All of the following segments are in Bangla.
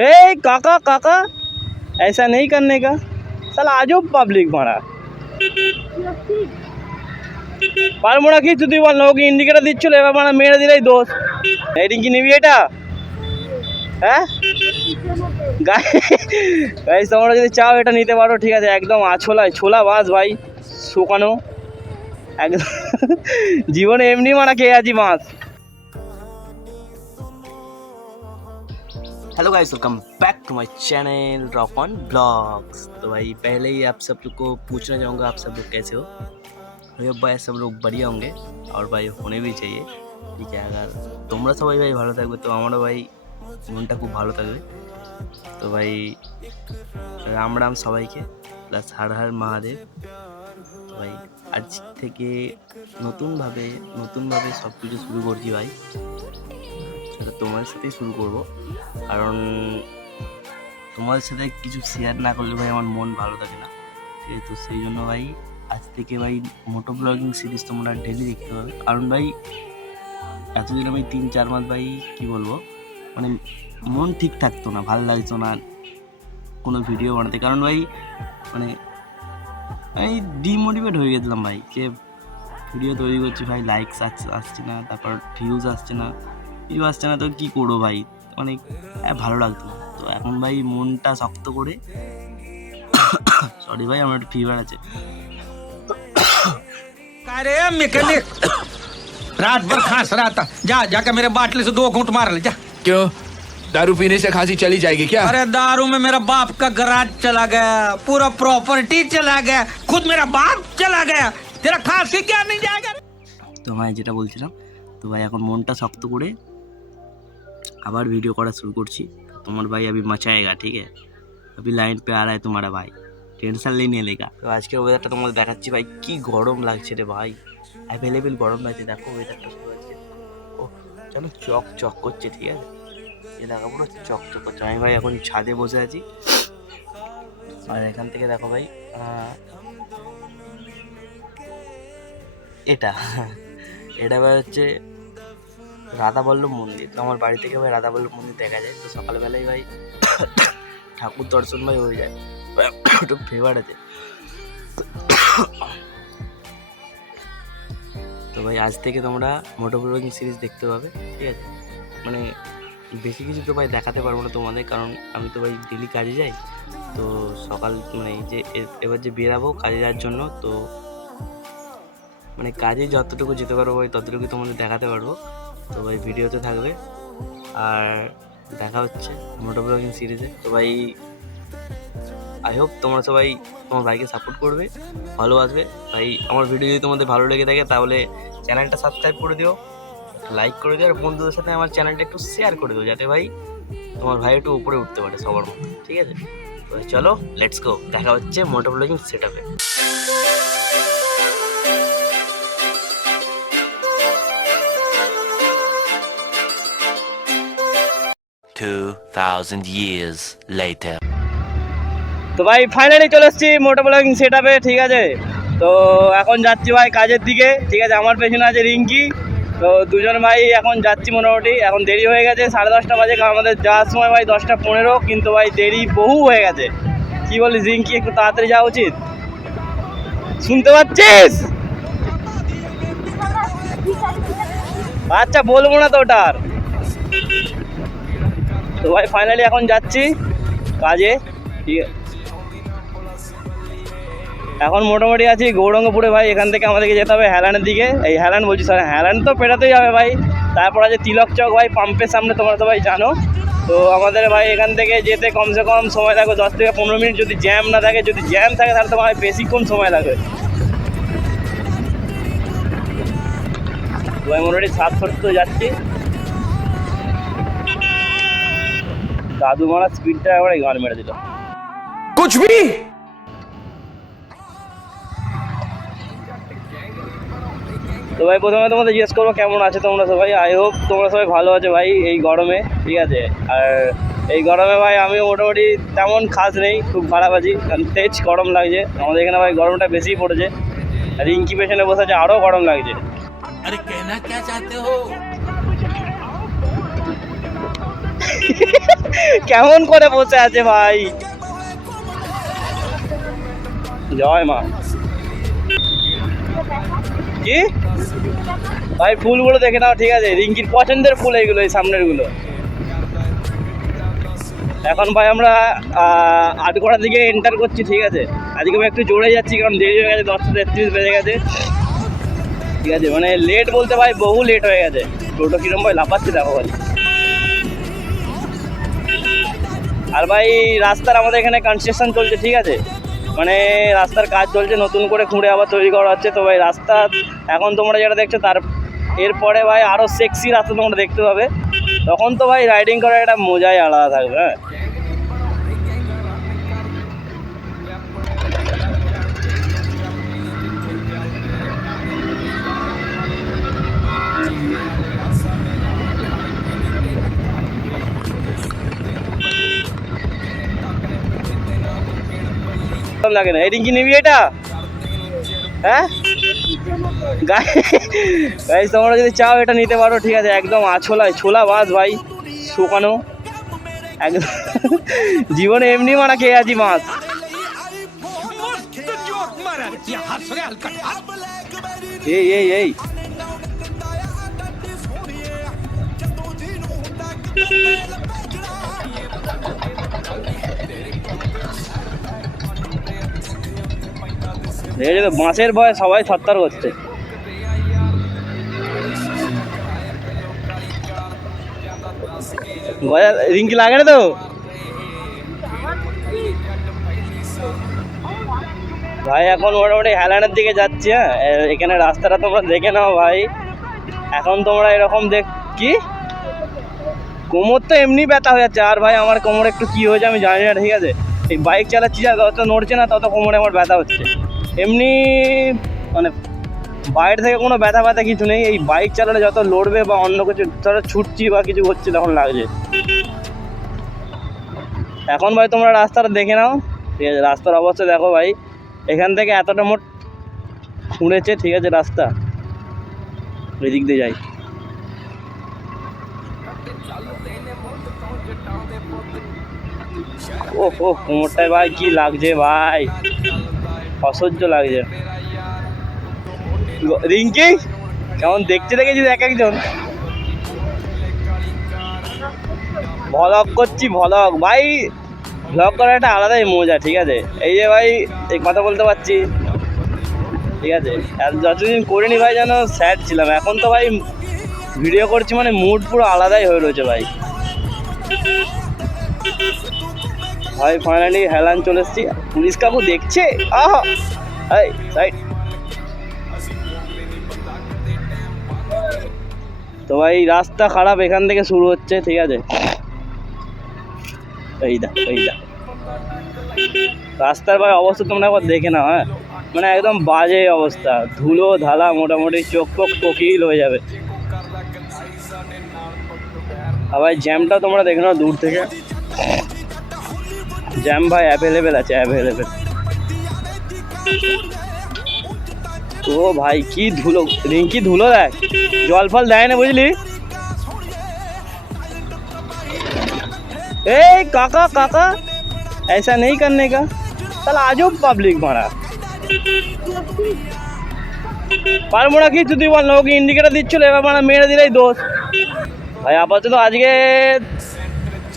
ए काका काका ऐसा नहीं करने का साला आजो পাবলিক মারা পারবো না কিছু তুই বল না ওকে ইন্ডিকেটার দিচ্ছিল এবার মানে মেরে দিলেই দোষ এই কি নিবি এটা হ্যাঁ গাইস তোমরা যদি চাও এটা নিতে পারো ঠিক আছে একদম আছোলায় ছোলা বাস ভাই শুকানো একদম জীবনে এমনি মারা খেয়ে আছি মাছ hello guys welcome back to my channel rock on blogs तो भाई पहले ही आप सब लोग को पूछना चाहूँगा आप सब लोग कैसे हो भैया भाई सब लोग बढ़िया होंगे और भाई होने भी चाहिए ঠিক আছে আর তোমরা সবাই ভাই ভালো থাকবে তো আমারও ভাই মনটা খুব ভালো থাকবে তো ভাই রাম রাম সবাইকে প্লাস হার হার মহাদেব তো ভাই আজ থেকে নতুনভাবে নতুনভাবে সব কিছু শুরু করছি ভাই। সেটা তোমাদের সাথেই শুরু করব। কারণ তোমার সাথে কিছু শেয়ার না করলে ভাই আমার মন ভালো থাকে না। তো সেই জন্য ভাই আজ থেকে ভাই মোটো ব্লগিং সিরিজ তোমরা ডেলি দেখতে পাবে। কারণ ভাই এতদিন আমি তিন, চার মাস ভাই কি বলব মানে মন ঠিক থাকতো না, ভালো লাগতো না কোনো ভিডিও বানাতে। কারণ ভাই মানে আমি ডিমোটিভেট হয়ে গেছিলাম ভাই যে ভিডিও তৈরি করছি ভাই লাইকস আসছে না তারপর ভিউজ আসছে না ভিউ আসছে না তো কী করবো ভাই মানে আহ, ভালো লাগতো না তো এখন ভাই মনটা শক্ত করে সরি ভাই আমার একটু ফিভার আছে अरे मैकेनिक रात भर खांस रहा था जा जाके मेरे बाटले से दो घूंट मार ले जा क्यों दारू पीने से खांसी चली जाएगी क्या अरे दारू में मेरा बाप का गराज चला गया पूरा प्रॉपर्टी चला गया खुद मेरा बाप चला गया तेरा खांसी क्या नहीं जाएगा তো ভাই যেটা বলছিলাম তো ভাই এখন মনটা শক্ত করে আবার ভিডিও করা শুরু করছি তোমার ভাই अभी मचाएगा ठीक है अभी लाइन पे आ रहा है तुम्हारा भाई টেনশন लेने लेगा তো আজকের ওয়েদারটা তোমাদের দেখাচ্ছি ভাই কি গরম লাগছে রে ভাই অ্যাভেলেবেল গরম লাগছে দেখো ওয়েদারটা শুরু হচ্ছে ও যেন চক চক করছে ঠিক আছে এ দেখো পুরো চক চক করছে। আমি ভাই এখন ছাদে বসে আছি। আর এখান থেকে দেখো ভাই এটা। এটা ভাই হচ্ছে রাধাবল্লভ মন্দির। তো আমার বাড়ি থেকে ভাই রাধাবল্লভ মন্দির দেখা যায়। তো সকালবেলায় ভাই ঠাকুর দর্শন ভাই হয়ে যায়। একটু ফেভার আছে। তো ভাই আজ থেকে তোমরা মোটো ব্লগিং সিরিজ দেখতে পাবে। ঠিক আছে? মানে বেশি কিছু তো ভাই দেখাতে পারব না তোমাদের, কারণ আমি তো ভাই ডেলি কাজে যাই। তো সকাল মানে যে এবার যে বেরাবো কাজে যাওয়ার জন্য, তো মানে কাজে যতটুকু যেতে পারব ভাই, ততটুকু তোমাদের দেখাতে পারব। তো ভাই ভিডিওতে থাকবে। আর দেখা হচ্ছে মোটো ব্লগিং সিরিজে তো ভাই আই হোপ তোমরা সবাই তোমার ভাইকে সাপোর্ট করবে ভালোবাসবে ভাই, আমার ভিডিও যদি তোমাদের ভালো লেগে থাকে, তাহলে চ্যানেলটা সাবস্ক্রাইব করে দিও। লাইক করে দিও আর বন্ধুদের সাথে আমার চ্যানেলটা একটু শেয়ার করে দিও যাতে ভাই তোমার ভাই একটু উপরে উঠতে পারে সবার মতো ঠিক আছে? তো চলো লেটস গো দেখা হচ্ছে মোটর ব্লগিং সেট আপে Two thousand years later. তো ভাই ফাইনালি চলে এসেছি মোটর ব্লগিং সেট আপে ঠিক আছে? তো এখন যাচ্ছি ভাই কাজের দিকে ঠিক আছে? আমার পেছনে আছে রিঙ্কি। তো দুজন ভাই এখন যাচ্ছি মোটামুটি। এখন দেরি হয়ে গেছে, সাড়ে দশটা বাজে, কারণ আমাদের যাওয়ার সময় ভাই দশটা পনেরো, কিন্তু ভাই দেরি বহু হয়ে গেছে। কি বলি, জিঙ্কি, একটু তাড়াতাড়ি যাওয়া উচিত? শুনতে পাচ্ছিস? আচ্ছা বলব না তো ওটার। তো ভাই ফাইনালি এখন যাচ্ছি, কাজে। ঠিক আছে। এখন মোটামুটি আছি গৌরঙ্গপুরে ভাই, এখান থেকে আমাদেরকে যেতে হবে হ্যালানের দিকে। এই হ্যালান বলছি স্যার হ্যালান তো পেটাতেই হবে ভাই। তারপর আছে তিলক চক ভাই, পাম্পের সামনে, তোমরা তো ভাই জানো। তো আমাদের ভাই এখান থেকে যেতে কমসে কম সময় লাগবে দশ থেকে পনেরো মিনিট। যদি জ্যাম না থাকে, যদি জ্যাম থাকে, তাহলে তোমার বেশিক্ষণ সময় লাগবে? ভাই মোটামুটি সাত সত্তর যাচ্ছি। দাদু মারা স্পিডটা একবারে গান মেরে দিল। कुछ তো ভাই প্রথমে তোমাদের জিজ্ঞেস করব কেমন আছে তোমরা সবাই? আই হোপ তোমরা সবাই ভালো আছে ভাই এই গরমে ঠিক আছে? আর এই গরমে ভাই আমি মোটামুটি তেমন খাস নেই খুব খারাপ আছি কারণ তেজ গরম লাগছে। আমাদের এখানে ভাই গরমটা বেশি পড়েছে। আর ইনকিউবেশনে বসে আছে আরও গরম লাগছে। কেমন করে বসে আছে ভাই? জয় মা। কি? ভাই, ফুলগুলো দেখে নাও, ঠিক আছে? রিঙ্কির পছন্দের ফুল এইগুলো, এই সামনেরগুলো এখন ভাই, আমরা আটগড়ার দিকে এন্টার করছি, ঠিক আছে? আজকে আমি একটু জোরে যাচ্ছি, কারণ দেরি হয়ে গেছে, দশটা তেত্রিশ বেজে গেছে। ঠিক আছে মানে লেট বলতে ভাই, বহু লেট হয়ে গেছে। টোটো কিরম ভাই, লাফাচ্ছে দেখো ভাই। আর ভাই, রাস্তার আমাদের এখানে কনস্ট্রাকশন চলছে, ঠিক আছে? মানে রাস্তার কাজ চলছে, নতুন করে খুঁড়ে আবার তৈরি করা হচ্ছে। তো ভাই, রাস্তা এখন তোমরা যেটা দেখছ, তার এরপরে ভাই আরও সেক্সি রাস্তা তোমরা দেখতে পাবে। তখন তো ভাই রাইডিং করার একটা মজাই আলাদা থাকবে হ্যাঁ? লাগে না। এটিং কি নিবি এটা? হ্যাঁ? তোমরা যদি চাও এটা নিতে পারো, ঠিক আছে, একদম আছোলায়। ছোলা মাছ ভাই, শুকানো। একদম জীবনে এমনি মারা খেয়ে আছি মাছ। এই এই এই। দেখেছ তো বাঁশের ভয়ে সবাই সত্তর করছে। রিঙ্কি লাগে না তো? ভাই, এখন মোটামুটি হেলানের দিকে যাচ্ছি হ্যাঁ। এখানে রাস্তাটা তোমরা দেখে নাও ভাই। এখন তোমরা এরকম দেখ, কি? কোমর তো এমনি ব্যথা হয়ে যাচ্ছে। আর ভাই, আমার কোমর একটু কি হয়েছে আমি জানি না, ঠিক আছে? এই বাইক চালাচ্ছি যা, যত নড়ছে না, তত কোমরে আমার ব্যথা হচ্ছে। এমনি মানে বাইরে থেকে কোনো ব্যথা ব্যথা কিছু নেই। এই বাইক চালালে যত লড়বে বা অন্য কিছু, ধরো ছুটছি বা কিছু হচ্ছে তখন লাগছে। এখন ভাই, তোমরা রাস্তাটা দেখে নাও। ঠিক আছে, রাস্তার অবস্থা দেখো ভাই। এখান থেকে এতটা মোট খুঁড়েছে ঠিক আছে, রাস্তা। এদিক দিয়ে যাই। ও কোমরটায় ভাই, কি লাগছে ভাই। অসহ্য লাগছে। রিঙ্কি, কেমন দেখতে দেখেছিস এক একজন? ভলগ করছি ভলগ ভাই ভ্লগ করার একটা আলাদাই মজা, ঠিক আছে? এই যে ভাই, এই কথা বলতে পারছি। ঠিক আছে? যতদিন করিনি ভাই, যেন স্যাড ছিলাম। এখন তো ভাই ভিডিও করছি মানে মুড পুরো আলাদাই হয়ে রয়েছে ভাই। ভাই ফাইনালি হেলান চলে এসছি। পুলিশ কাকু দেখছে? আহা! এই সাইড তো ভাই, রাস্তা খারাপ, এখান থেকে শুরু হচ্ছে, ঠিক আছে? এই দা এই রাস্তার ভাই অবস্থা তোমরা একবার দেখে নাও হ্যাঁ? মানে একদম বাজে অবস্থা। ধুলো, ধালা, মোটামুটি চোখ ফোক কোকিল হয়ে যাবে। ভাই জ্যামটা তোমরা দেখে নাও দূর থেকে। জ্যাম ভাই অ্যাভেলেবেল আছে অ্যাভেলেবেল ও ভাই কি ধুলো রিঙ্কি ধুলো দেখ জল ফল দেয় না বুঝলি ए काका काका ऐसा नहीं करने का তাহলে আজব পাবলিক মারা পারবো না কি তুই বল না ওকে ইন্ডিকেটার দিচ্ছিল এবার মারা মেরে দিলেই দোষ ভাই আপাতত আজকে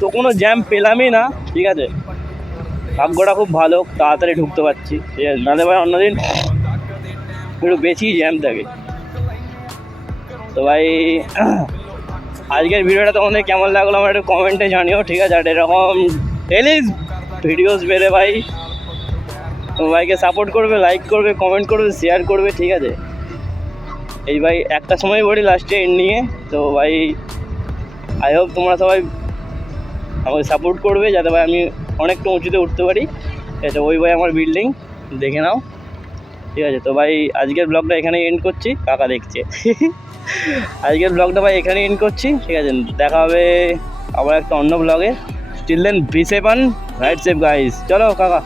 তো কোনো জ্যাম পেলামই না ঠিক আছে ভাগ্যটা খুব ভালো, তাড়াতাড়ি ঢুকতে পারছি। নাহলে ভাই অন্যদিন একটু বেশি জ্যাম থাকে। তো ভাই, আজকের ভিডিওটা তোমাদের কেমন লাগল আমার একটু কমেন্টে জানিও, ঠিক আছে? আর এরকম ডেলি ভিডিওস বেড়ে ভাই ভাইকে সাপোর্ট করবে লাইক করবে কমেন্ট করবে শেয়ার করবে, ঠিক আছে? এই ভাই, একটা সময় বলি লাস্টে এন্ডিংয়ে তো ভাই আই হোপ তোমরা সবাই আমাকে সাপোর্ট করবে, যাতে ভাই আমি অনেকটা উঁচুতে উঠতে পারি। ঠিক আছে ওই ভাই আমার বিল্ডিং দেখে নাও। ঠিক আছে, তো ভাই আজকের ব্লগটা এখানে এন্ড করছি, কাকা দেখছে। আজকের ব্লগটা ভাই এখানে এন্ড করছি, ঠিক আছে, দেখা হবে আবার একটা অন্য ব্লগে still then be safe ride safe guys চলো, কাকা।